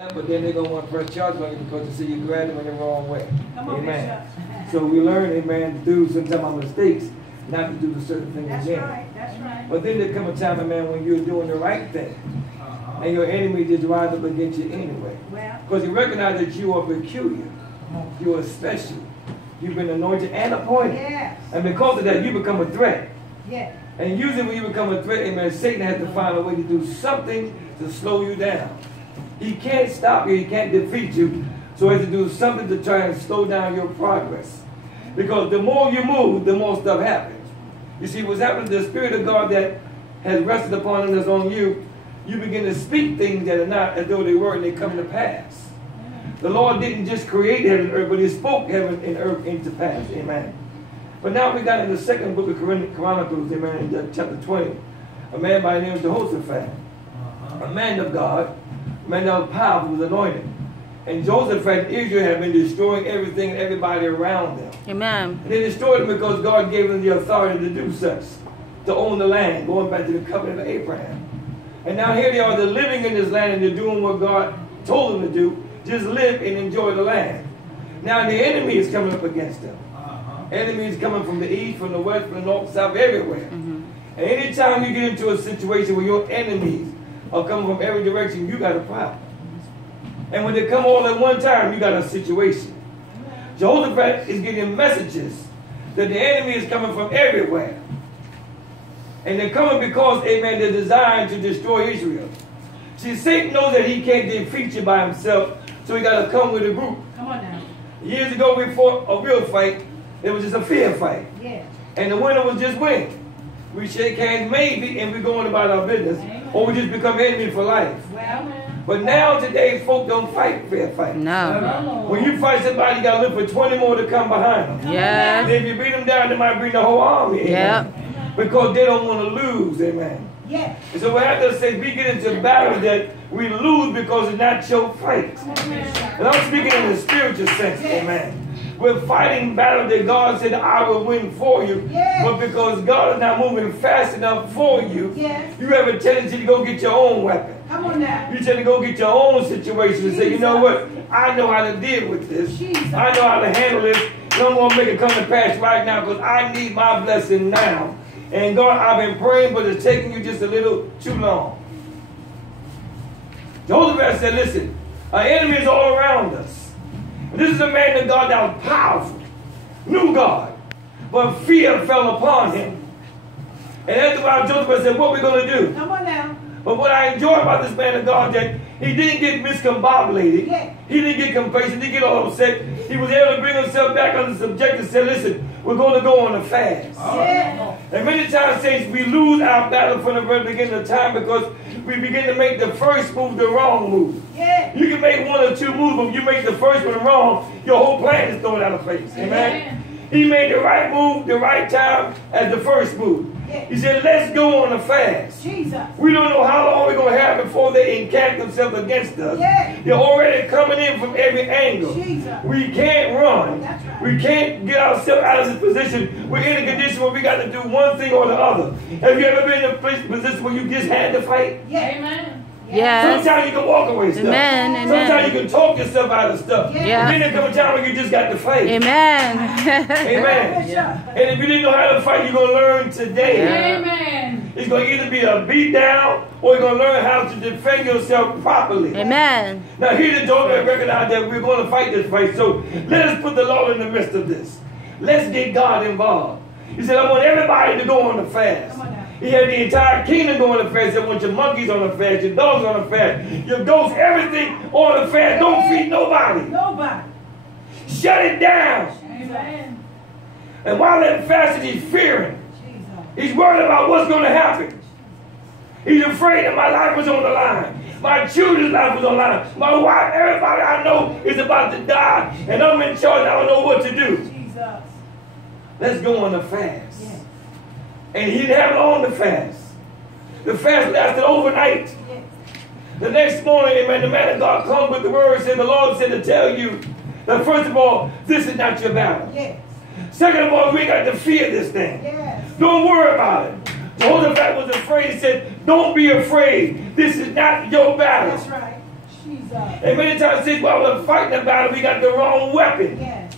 But then they're going to want to press charges on you because they see you grabbed them in the wrong way. Come on, Amen. So we learn, amen, to do sometimes our mistakes, not to do the certain things That's again. right, that's right. But then there come a time, amen, when you're doing the right thing. And your enemy just rise up against you anyway. Well, Because you recognize that you are peculiar. You are special. You've been anointed and appointed. yes, And because of that, you become a threat. yes. And usually when you become a threat, amen, Satan has to find a way to do something to slow you down. He can't stop you. He can't defeat you. So he has to do something to try and slow down your progress. Because the more you move, the more stuff happens. You see, what's happening, the Spirit of God that has rested upon and is on you, you begin to speak things that are not as though they were, and they come to pass. The Lord didn't just create heaven and earth, but he spoke heaven and earth into pass. Amen. But now we got in the second book of Chronicles, amen, in chapter 20, a man by the name of Jehoshaphat, a man of God, a man that was powerful, was anointed. And Jehoshaphat, Israel had been destroying everything and everybody around them. Amen. And they destroyed them because God gave them the authority to do such, to own the land, going back to the covenant of Abraham. And now here they are, they're living in this land and they're doing what God told them to do, just live and enjoy the land. Now the enemy is coming up against them. Enemies coming from the east, from the west, from the north, south, everywhere. And anytime you get into a situation where your enemies are coming from every direction, you got a problem. And when they come all at one time, you got a situation. Jehoshaphat is getting messages that the enemy is coming from everywhere. And they're coming because, amen, they're designed to destroy Israel. See, Satan knows that he can't defeat you by himself, so he got to come with a group. Come on now. Years ago, we fought a real fight. It was just a fear fight. Yeah. And the winner was just win. We shake hands maybe and we go on about our business. Amen. Or we just become enemies for life. Well, But now today folk don't fight fair fight. No. When you fight somebody, you gotta look for 20 more to come behind them. Yes. And if you beat them down, they might bring the whole army. Yeah. Amen. Because they don't want to lose, amen. yeah. And so we have to say we get into battles that we lose because it's not your fight. And I'm speaking in the spiritual sense, amen. We're fighting battles that God said, I will win for you. Yes. But because God is not moving fast enough for you, Yes. you have a tendency to go get your own weapon. Come on now. You tend to go get your own situation and say, you know what? I know how to deal with this. Jesus. I know how to handle this. And I'm going to make it come to pass right now because I need my blessing now. And God, I've been praying, but it's taking you just a little too long. Jehoshaphat said, listen, our enemies are all around us. This is a man of God that was powerful, knew God, but fear fell upon him. And after a while, Jehoshaphat said, what are we going to do? Come on now. But what I enjoy about this man of God that he didn't get miscombobulated. Yeah. He didn't get complacent. He didn't get all upset. He was able to bring himself back under subject and say, listen, we're going to go on a fast. Yeah. And many times, saints, we lose our battle from the very beginning of time because we begin to make the first move the wrong move. Yeah. You can make one or two moves, but if you make the first one wrong, your whole plan is thrown out of place. Amen? He made the right move, the right time as the first move. Yeah. He said, let's go on a fast. Jesus. We don't know how long we're going to have before they encamp themselves against us. Yeah. They're already coming in from every angle. Jesus. We can't run. That's right. We can't get ourselves out of this position. We're in a condition where we got to do one thing or the other. Have you ever been in a position where you just had to fight? Yeah. Amen. Yes. Sometimes you can walk away stuff. Amen. Amen. Sometimes you can talk yourself out of stuff. Yeah. And then there comes a time when you just got to fight. Amen. Amen. Yeah. And if you didn't know how to fight, you're going to learn today. Amen. It's going to either be a beat down or you're going to learn how to defend yourself properly. Amen. Now here the Lord recognize that we're going to fight this fight. So let us put the Lord in the midst of this. Let's get God involved. He said, I want everybody to go on the fast. Come on now. He had the entire kingdom going on the fast. I want your monkeys on the fast, your dogs on the fast, your goats, everything on the fast. Don't feed nobody. Nobody. Shut it down. Amen. And while that fasting, he's fearing. Jesus. He's worried about what's going to happen. He's afraid that my life was on the line. My children's life was on the line. My wife, everybody I know is about to die. And I'm in charge. I don't know what to do. Jesus. Let's go on the fast. Yeah. And he didn't have long to fast. The fast lasted overnight. Yeah. The next morning, amen, the man of God comes with the word, said the Lord said to tell you that first of all, this is not your battle. Yes. Second of all, we got to fear this thing. Yes. Don't worry about it. Jehoshaphat was afraid. He said, don't be afraid. This is not your battle. That's right. Jesus. And many times, see, while we're fighting the battle, we got the wrong weapon. Yes.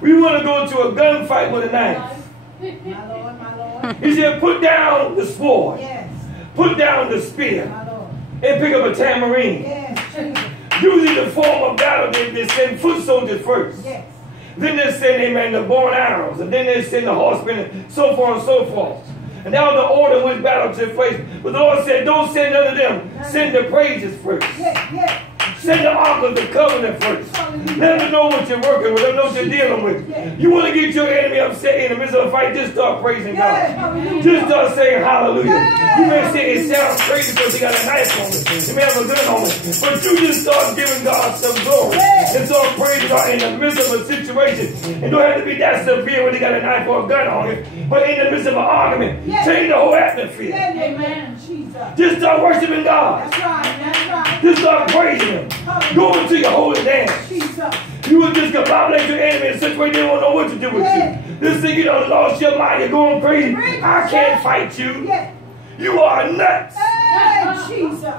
We want to go into a gunfight with a knife. My Lord, my Lord. He said, put down the sword. Yes. Put down the spear. My Lord. And pick up a tambourine. Yes, Jesus. Usually the form of battle, they send foot soldiers first. Yes. Then they send, amen, the bow and arrows. And then they send the horsemen and so forth and so forth. And now the order when battle took place. But the Lord said, don't send none of them. Send the praises first. Yes, yes. Send the ark of the covenant first. Let them know what you're working with. Let them know what you're dealing with. You want to get your enemy upset in the midst of a fight, just start praising God. Just start saying hallelujah. You may say it sounds crazy because he got a knife on it. He may have a gun on it. But you just start giving God some glory. And start praising God in the midst of a situation. It don't have to be that severe when he got a knife or a gun on it. But in the midst of an argument, change the whole atmosphere. Amen. Jesus. Just start worshiping God. That's right. That's right. Just start praising him. Go into your holy dance. Jesus. You will just confabulate your enemy in such a way they don't know what to do with you. This thing you done lost your mind. You're going crazy. I can't fight you. Yes. You are nuts. Hey, Jesus.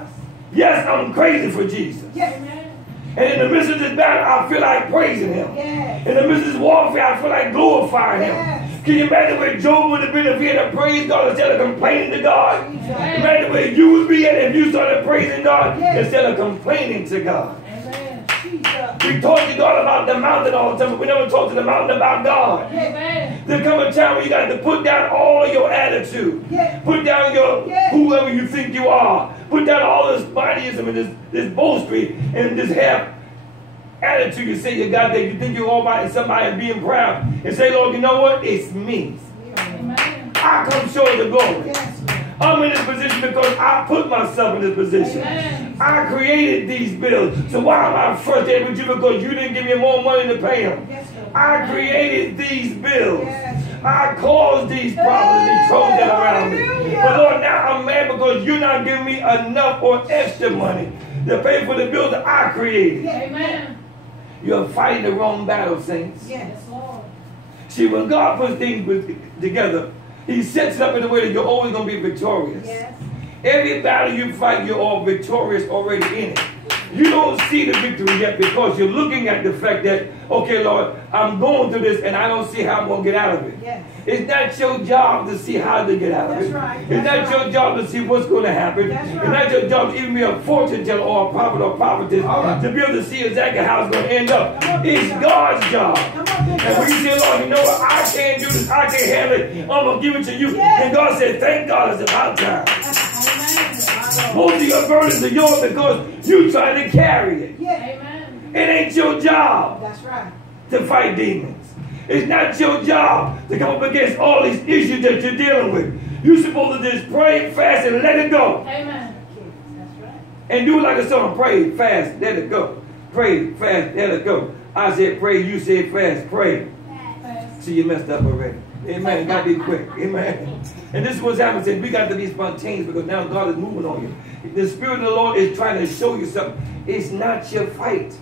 Yes, I'm crazy for Jesus. Yes. And in the midst of this battle, I feel like praising him. Yes. In the midst of this warfare, I feel like glorifying him. Yes. Can you imagine where Job would have been if he had to praise God instead of complaining to God? Yes. Imagine where you would be at if you started praising God Yes. instead of complaining to God. Amen. Jesus. We talk to God about the mountain all the time, but we never talk to the mountain about God. Amen. There come a time where you got to put down all of your attitude. Yes. Put down your whoever you think you are. Put down all this mightyism and this boastry and this half attitude you say you got that you think you're all by somebody and being proud. And say, Lord, you know what? It's me. Amen. I come show the glory. Yes. I'm in this position because I put myself in this position. Amen. I created these bills. So why am I frustrated with you? Because you didn't give me more money to pay them. Yes, Lord. I created these bills. Yes. I caused these problems and these troubles that are around me. Hallelujah. But Lord, now I'm mad because you're not giving me enough or extra money to pay for the bills that I created. Amen. You're fighting the wrong battle, saints. Yes, Lord. See, when God puts things together, he sets it up in a way that you're always going to be victorious. Yes. Every battle you fight, you're all victorious already in it. You don't see the victory yet because you're looking at the fact that, okay, Lord, I'm going through this and I don't see how I'm going to get out of it. Yes. It's not your job to see how to get out of That's it. right. It's not your job to see what's going to happen. That's right. It's not your job to even be a fortune teller or a prophet or prophetess to be able to see exactly how it's going to end up. It's God's job. And when you say, Lord, you know what? I can't do this. I can't handle it. I'm going to give it to you. Yes. And God said, thank God it's about time. Amen. Most of your burdens are yours because you try to carry it. Yes. Amen. It ain't your job That's right. to fight demons. It's not your job to come up against all these issues that you're dealing with. You're supposed to just pray, fast, and let it go. Amen. That's right. And do it like a song. Pray, fast, let it go. Pray, fast, let it go. I said pray, you said fast, pray. Fast. See, you messed up already. Amen. You got to be quick. Amen. And this is what's happening. We got to be spontaneous because now God is moving on you. The Spirit of the Lord is trying to show you something. It's not your fight.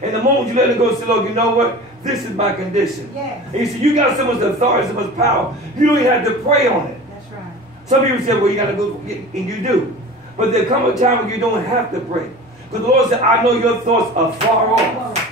And the moment you let it go, say, Lord, you know what? This is my condition. Yes. And you see, you got so much authority, so much power. You don't even have to pray on it. That's right. Some people say, well, you got to go, and you do. But there come a time when you don't have to pray. Because the Lord said, I know your thoughts are far off.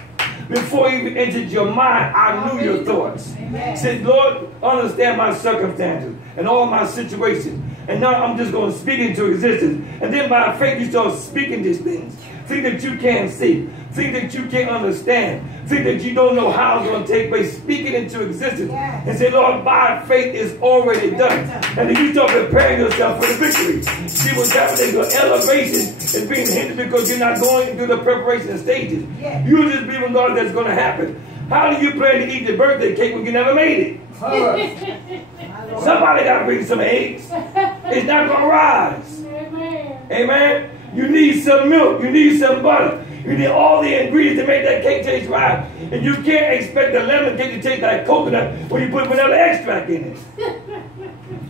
Before you even entered your mind, I knew your thoughts. Amen. Said, Lord, understand my circumstances and all my situations. And now I'm just going to speak into existence. And then by faith, you start speaking these things. Things that you can't see. Things that you can't understand. Things that you don't know how it's going to take place. Speak it into existence. Yes. And say, Lord, by faith it's already done. And then you start preparing yourself for the victory. See what's happening? Your elevation is being hindered because you're not going through the preparation stages. Yes. You just believe in God that's going to happen. How do you plan to eat the birthday cake when you never made it? Somebody got to bring some eggs. It's not going to rise. Amen. Amen. You need some milk. You need some butter. You need all the ingredients to make that cake taste right. And you can't expect the lemon cake to taste like coconut when you put vanilla extract in it.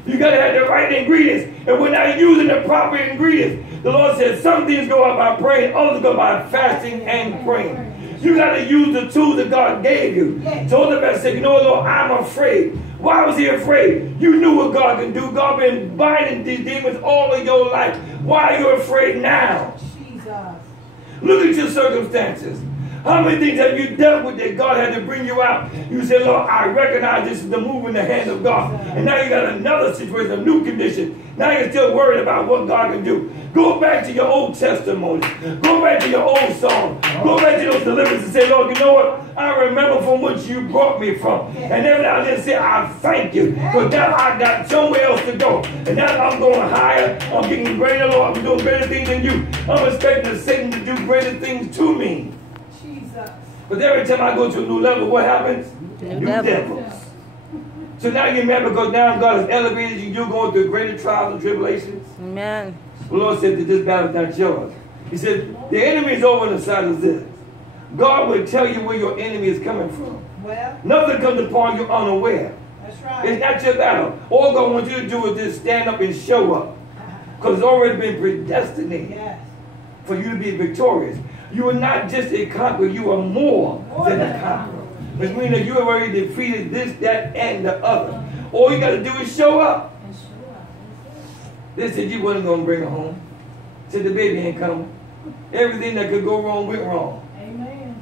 You got to have the right ingredients. And we're not using the proper ingredients. The Lord said some things go out by praying, others go by fasting and praying. You got to use the tools that God gave you. Told the man, said, you know what, Lord, I'm afraid. Why was he afraid? You knew what God can do. God been binding these demons all of your life. Why are you afraid now? Jesus. Look at your circumstances. How many things have you dealt with that God had to bring you out? You say, Lord, I recognize this is the move in the hand of God. And now you got another situation, a new condition. Now you're still worried about what God can do. Go back to your old testimony. Go back to your old song. Go back to those deliverances and say, Lord, you know what? I remember from which you brought me from. And every now and then say, I thank you. Because now I got somewhere else to go. And now I'm going higher. I'm getting greater, Lord. I'm doing greater things than you. I'm expecting Satan to do greater things to me. But every time I go to a new level, what happens? New devils. So now you're mad because now God has elevated you. You're going through greater trials and tribulations. Amen. The Lord said that this battle is not yours. He said, the enemy is over on the side of this. God will tell you where your enemy is coming from. Well, nothing comes upon you unaware. That's right. It's not your battle. All God wants you to do is just stand up and show up. Because it's already been predestinated for you to be victorious. You are not just a conqueror, you are more than a conqueror. Which means that you have already defeated this, that, and the other. All you got to do is show up. They said you wasn't going to bring her home. Said the baby ain't coming. Everything that could go wrong went wrong. Amen.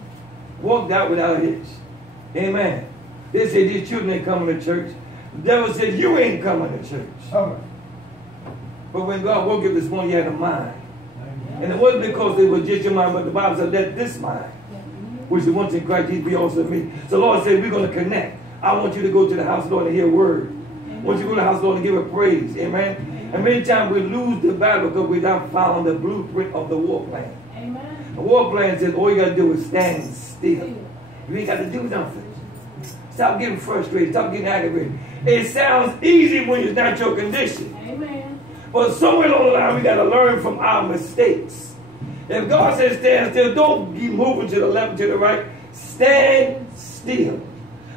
Walked out without a hitch. Amen. They said these children ain't coming to church. The devil said you ain't coming to church. But when God woke you up this morning, you had a mind. And it wasn't because it was just your mind, but the Bible said that this mind, which is once in Christ Jesus, be also in me. So the Lord said, we're going to connect. I want you to go to the house of the Lord and hear a word. I want you to go to the house of the Lord and give a praise. Amen. And many times we lose the battle because we not following the blueprint of the war plan. Amen. The war plan says all you got to do is stand still. You ain't got to do nothing. Stop getting frustrated. Stop getting aggravated. It sounds easy when it's not your condition. Amen. But somewhere along the line, we got to learn from our mistakes. If God says stand still, don't keep moving to the left, to the right. Stand still.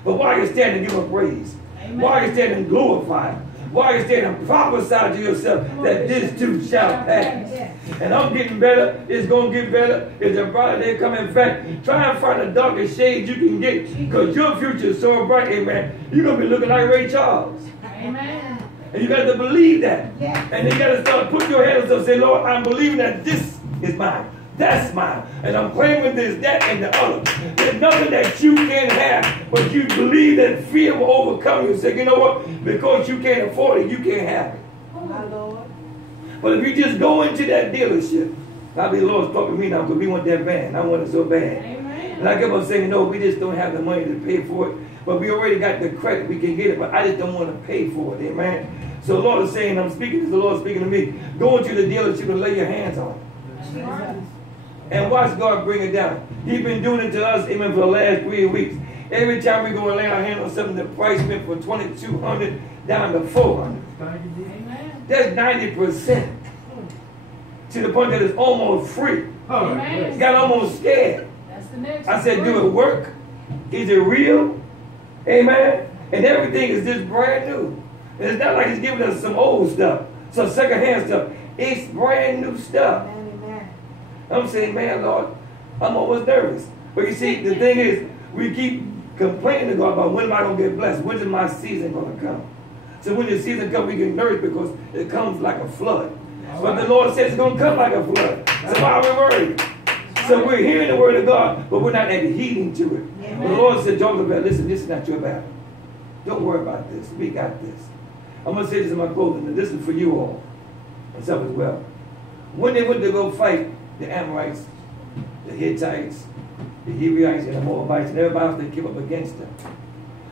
But while you're standing, give him praise. Amen. While you're standing, glorify him. While you're standing, prophesy to yourself that this too shall pass. And I'm getting better. It's going to get better. It's a brighter day coming back. Try and find the darkest shade you can get. Because your future is so bright, amen. You're going to be looking like Ray Charles. Amen. And you got to believe that. And you got to start putting your hands up and say, Lord, I'm believing that this is mine. That's mine. And I'm claiming this, that, and the other. There's nothing that you can't have, but you believe that fear will overcome you. Say, you know what? Because you can't afford it, you can't have it. Oh, my Lord. But if you just go into that dealership, I believe the Lord's talking to me now because we want that van. I want it so bad. Amen. And I kept on saying, no, we just don't have the money to pay for it. But we already got the credit, we can get it, but I just don't want to pay for it, amen? So the Lord is saying, I'm speaking, the Lord speaking to me, go into the dealership and lay your hands on it. And watch God bring it down. He's been doing it to us, amen, for the last 3 weeks. Every time we go and lay our hand on something, the price went from $2,200 down to $400. Amen. That's 90%. To the point that it's almost free. Amen. Got almost scared. That's the next I said, do it work? Is it real? Amen. And everything is just brand new. And it's not like he's giving us some old stuff, some secondhand stuff. It's brand new stuff. Amen. I'm saying, man, Lord, I'm almost nervous. But you see, the thing is, we keep complaining to God about when am I going to get blessed? When is my season going to come? So when the season comes, we get nervous because it comes like a flood. But the Lord says it's going to come like a flood. So why are we worried? So we're hearing the word of God, but we're not adhering to it. But the Lord said, Joseph, listen, this is not your battle. Don't worry about this. We got this. I'm going to say this in my closing, and this is for you all, and some as well. When they went to go fight the Amorites, the Hittites, the Hivites, and the Moabites, and everybody else that came up against them,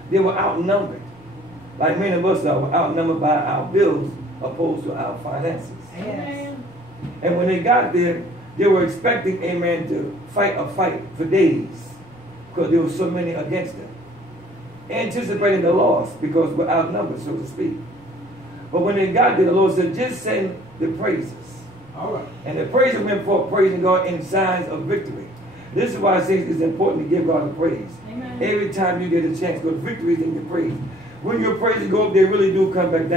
they were outnumbered. Like many of us are outnumbered by our bills opposed to our finances. Amen. And when they got there, they were expecting, amen, to fight a fight for days because there were so many against them. Anticipating the loss because we're outnumbered, so to speak. But when they got there, the Lord said, just sing the praises. All right. And the praises went forth praising God in signs of victory. This is why I say it's important to give God the praise. Amen. Every time you get a chance, because victory is in your praise. When your praises go up, they really do come back down.